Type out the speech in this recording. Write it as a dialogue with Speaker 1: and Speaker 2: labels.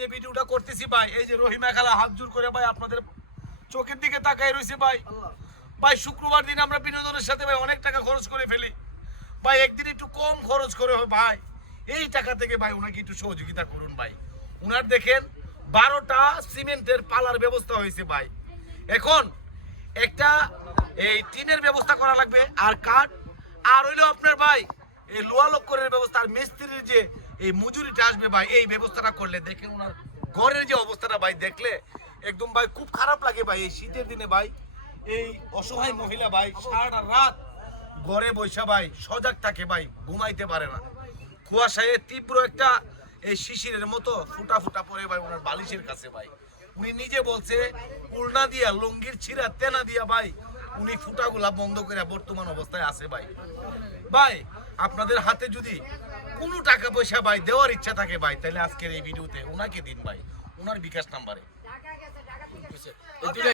Speaker 1: যে ভিডিওটা করতেছি ভাই এই যে রহিমা খালা হাত জোর করে ভাই আপনাদের চোখের দিকে তাকাই রয়েছে ভাই। ভাই শুক্রবার দিন আমরা বিনোদনের সাথে ভাই অনেক টাকা খরচ করে ফেলি। ভাই একদিন একটু কম খরচ করে ভাই। এই টাকা থেকে ভাই ওনাকে একটু সহযোগিতা করুন ভাই। ওনার দেখেন বারোটা সিমেন্টের পালার ব্যবস্থা হয়েছে ভাই। এখন একটা এই টিনের ব্যবস্থা করা লাগবে আর কাঠ। আর হইল আপনার ভাই এই লোহা লক্করের ব্যবস্থা আর মিস্ত্রির যে এই মজুরিটা আসবে ভাই, এই ব্যবস্থাটা করলে। দেখেন ওনার ঘরের যে অবস্থাটা ভাই, দেখলে একদম ভাই খুব খারাপ লাগে ভাই, এই শীতের দিনে ভাই। এই অসহায় মহিলা ভাই, সারাটা রাত ঘরে বৈশা ভাই, সজাগ থাকে ভাই, ঘুমাইতে পারে না। কুয়াশায় তীব্র একটা এই শিশিরের মতো ফুটা ফুটা পরে ভাই ওনার বালিশের কাছে ভাই। উনি নিজে বলছে, উল্না দিয়া, লঙ্গির ছিঁড়া, তেনা দিয়া ভাই, উনি ফুটাগুলা বন্ধ করে বর্তমান অবস্থায় আছে ভাই। ভাই, আপনাদের হাতে যদি কোনো টাকা পয়সা ভাই দেওয়ার ইচ্ছা থাকে ভাই। তাহলে আজকের এই ভিডিওতে ওনাকে দিন ভাই ওনার বিকাশ নাম্বারে।